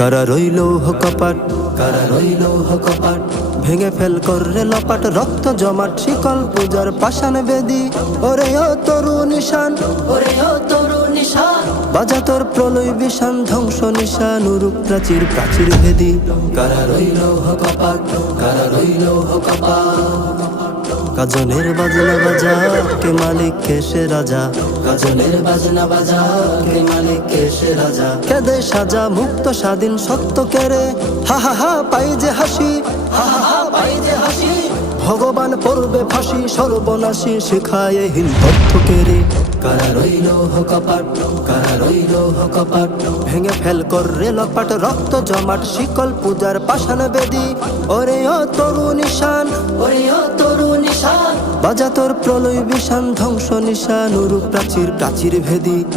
কারা রইল কপাট, কারা রইল কপাট, ভেঙে ফেল কররে লপাট, রক্ত জমাট শিকল পূজার পাষাণ বেদি। ওরে ও তরু নিশান, ওরে ও তরু নিশান, বাজা তোর প্রলয় বিষান, ধ্বংস নিশান উরুপ প্রাচীর প্রাচীর ভেদি। কারা রইল কপাট, কারা রইল কপাট, কাজনের বাজনা বাজা কে মালিক কে সে রাজা, কাজনের বাজনা বাজা কে মালিক কে সে রাজা। কেদে সাজা মুক্ত স্বাধীন সত্য কেরে, হা হা হা পাই যে হাসি, হা হা হা পাই যে হাসি। ভগবান পড়বে ফাঁসি সর্বনাশী শিখায় হীন তথ্য কেরে। কারা রইল কপাট, কারা রইল কপাট, ভেঙে ফেল কররে লপাট, রক্ত জমাট শিকল পূজার পাষাণ বেদি। ওরে ও তরু নিশান, ওরে ও তরু নিশান, বাজা তোর প্রলয় বিষান, ধ্বংস নিশান উরুপ প্রাচীর প্রাচীর ভেদি।